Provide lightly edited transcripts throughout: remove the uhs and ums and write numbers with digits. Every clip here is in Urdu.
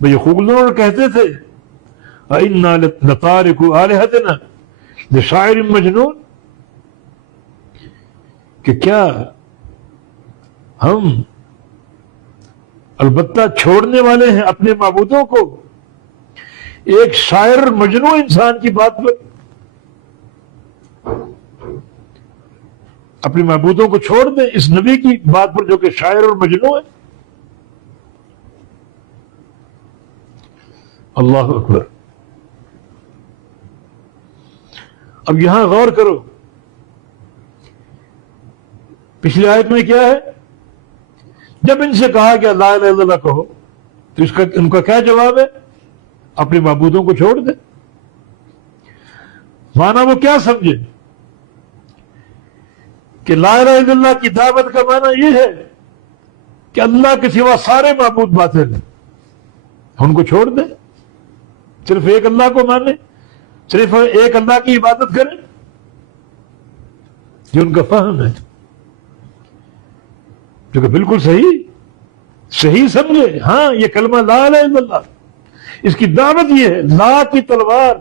بھئی یقولون، اور کہتے تھے اِنَّا لَتَارِكُ آلِهَتِنَا لِشَاعِرٍ مَجْنُونٍ، کہ کیا ہم البتہ چھوڑنے والے ہیں اپنے معبودوں کو ایک شاعر مجنون انسان کی بات پر، اپنے معبودوں کو چھوڑ دیں اس نبی کی بات پر جو کہ شاعر اور مجنون ہے۔ اللہ اکبر۔ اب یہاں غور کرو، پچھلی آیت میں کیا ہے؟ جب ان سے کہا کہ لا الہ الا اللہ کہو تو ان کا کیا جواب ہے؟ اپنے معبودوں کو چھوڑ دیں۔ معنی وہ کیا سمجھے کہ لا الہ الا اللہ کی دعوت کا معنی یہ ہے کہ اللہ کے سوا سارے معبود باطل ہیں، ان کو چھوڑ دیں، صرف ایک اللہ کو مانیں، صرف ایک اللہ کی عبادت کریں۔ یہ ان کا فہم ہے، جو کہ بالکل صحیح سمجھے۔ ہاں، یہ کلمہ لا الہ الا اللہ، اس کی دعوت یہ ہے لا کی تلوار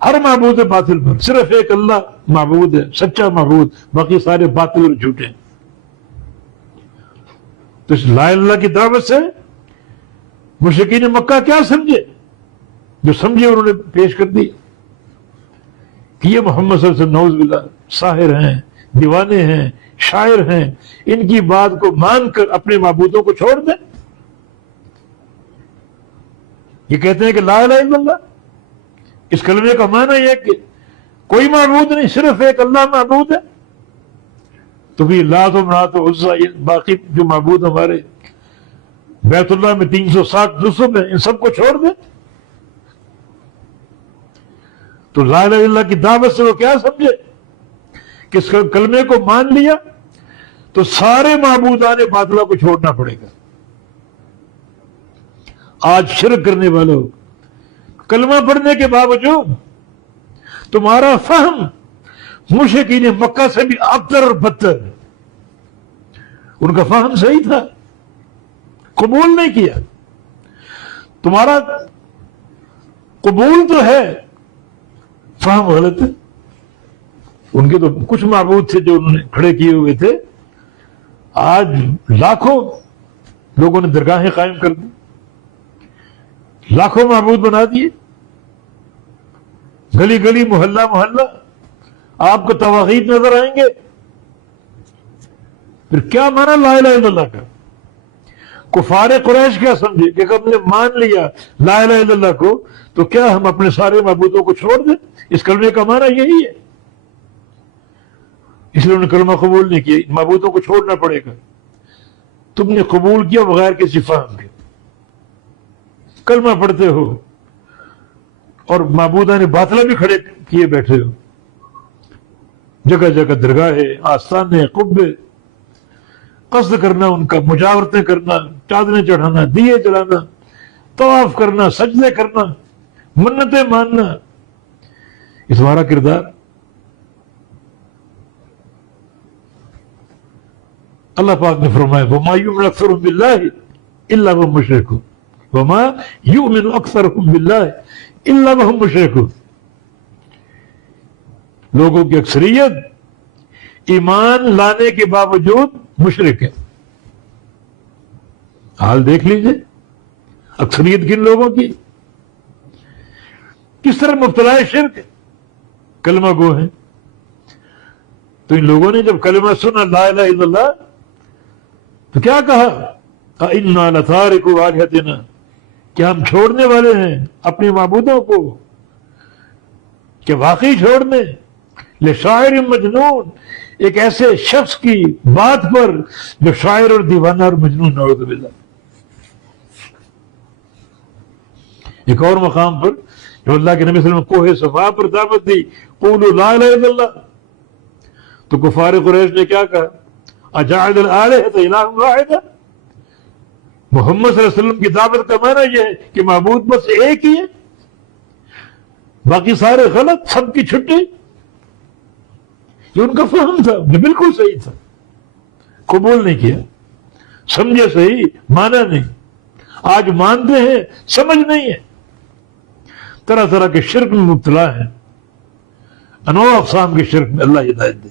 ہر معبود باطل پر، صرف ایک اللہ معبود ہے، سچا معبود، باقی سارے باطل اور جھوٹے۔ تو اس لا الہ الا اللہ کی دعوت سے مشرکین مکہ کیا سمجھے؟ جو سمجھے انہوں نے پیش کر دی کہ یہ محمد صلی اللہ علیہ وسلم نعوذ باللہ ساحر ہیں، دیوانے ہیں، شاعر ہیں، ان کی بات کو مان کر اپنے معبودوں کو چھوڑ دیں۔ یہ کہتے ہیں کہ لا الہ الا اللہ، اس کلمے کا معنی یہ ہے کہ کوئی معبود نہیں، صرف ایک اللہ معبود ہے۔ تو بھی لات و منات و عزیٰ، یہ باقی جو معبود ہمارے بیت اللہ میں 360 نصب ہیں، ان سب کو چھوڑ دیں۔ تو لا الہ الا اللہ کی دعوت سے وہ کیا سمجھے کہ اس کلمے کو مان لیا تو سارے معبودان باطلہ کو چھوڑنا پڑے گا۔ آج شرک کرنے والوں، کلمہ پڑھنے کے باوجود تمہارا فہم مشرکین مکہ سے بھی ابتر اور بدتر ہے۔ ان کا فہم صحیح تھا، قبول نہیں کیا۔ تمہارا قبول تو ہے، فہم غلط ہے۔ ان کے تو کچھ معبود تھے جو انہوں نے کھڑے کیے ہوئے تھے، آج لاکھوں لوگوں نے درگاہیں قائم کر دی، لاکھوں معبود بنا دیے، گلی گلی محلہ محلہ آپ کو طواغیت نظر آئیں گے۔ پھر کیا مانا لا الہ الا اللہ کا؟ کفار قریش کیا سمجھے کہ ہم نے مان لیا لا الہ الا اللہ کو تو کیا ہم اپنے سارے معبودوں کو چھوڑ دیں؟ اس کلمے کا معنی یہی ہے، اس لیے انہوں نے کلمہ قبول نہیں کیا۔ معبودوں کو چھوڑنا پڑے گا۔ تم نے قبول کیا بغیر کسی فہم کے، کلمہ پڑھتے ہو اور معبودان باطلہ بھی کھڑے کیے بیٹھے ہو، جگہ جگہ درگاہیں، آستانے، قبے، قصد کرنا ان کا، مجاورتیں کرنا، چادریں چڑھانا، دیے جلانا، طواف کرنا، سجدے کرنا، منتیں ماننا، یہ تمہارا کردار۔ اللہ پاک نے فرمایا وَمَا يُؤْمِنُ أَكْثَرُهُم بِاللَّهِ إِلَّا وَهُم مُشْرِكُونَ، وَمَا يُؤْمِنُ أَكْثَرُهُم بِاللَّهِ إِلَّا وَهُم مُشْرِكُونَ۔ لوگوں کی اکثریت ایمان لانے کے باوجود مشرک ہے۔ حال دیکھ لیجئے اکثریت کن لوگوں کی کس طرح مبتلا شرک، کلمہ گو ہیں۔ تو ان لوگوں نے جب کلمہ سنا لا الہ الا اللہ تو کیا کہا؟ اِنَّا لَتَارِكُ آلِهَتِنَا، کیا ہم چھوڑنے والے ہیں اپنے معبودوں کو، کہ واقعی چھوڑنے لشاعر مجنون، ایک ایسے شخص کی بات پر جو شاعر اور دیوانہ اور مجنون، نعوذ باللہ۔ ایک اور مقام پر جو اللہ کے نبی صلی اللہ علیہ وسلم کوہ صفا پر دعوت دی قولوا لا الہ الا اللہ، تو کفار قریش نے کیا کہا؟ اجعل الآلہۃ الہا واحدا، محمد صلی اللہ علیہ وسلم کی دعوت کا معنی یہ ہے کہ معبود بس ایک ہی ہے، باقی سارے غلط، سب کی چھٹی۔ یہ ان کا فہم تھا، یہ بالکل صحیح تھا، قبول نہیں کیا، سمجھے صحیح، مانا نہیں۔ آج مانتے ہیں سمجھ نہیں ہے، طرح طرح کے شرک میں مبتلا ہیں، انواع اقسام کے شرک میں، اللہ ہدایت دے۔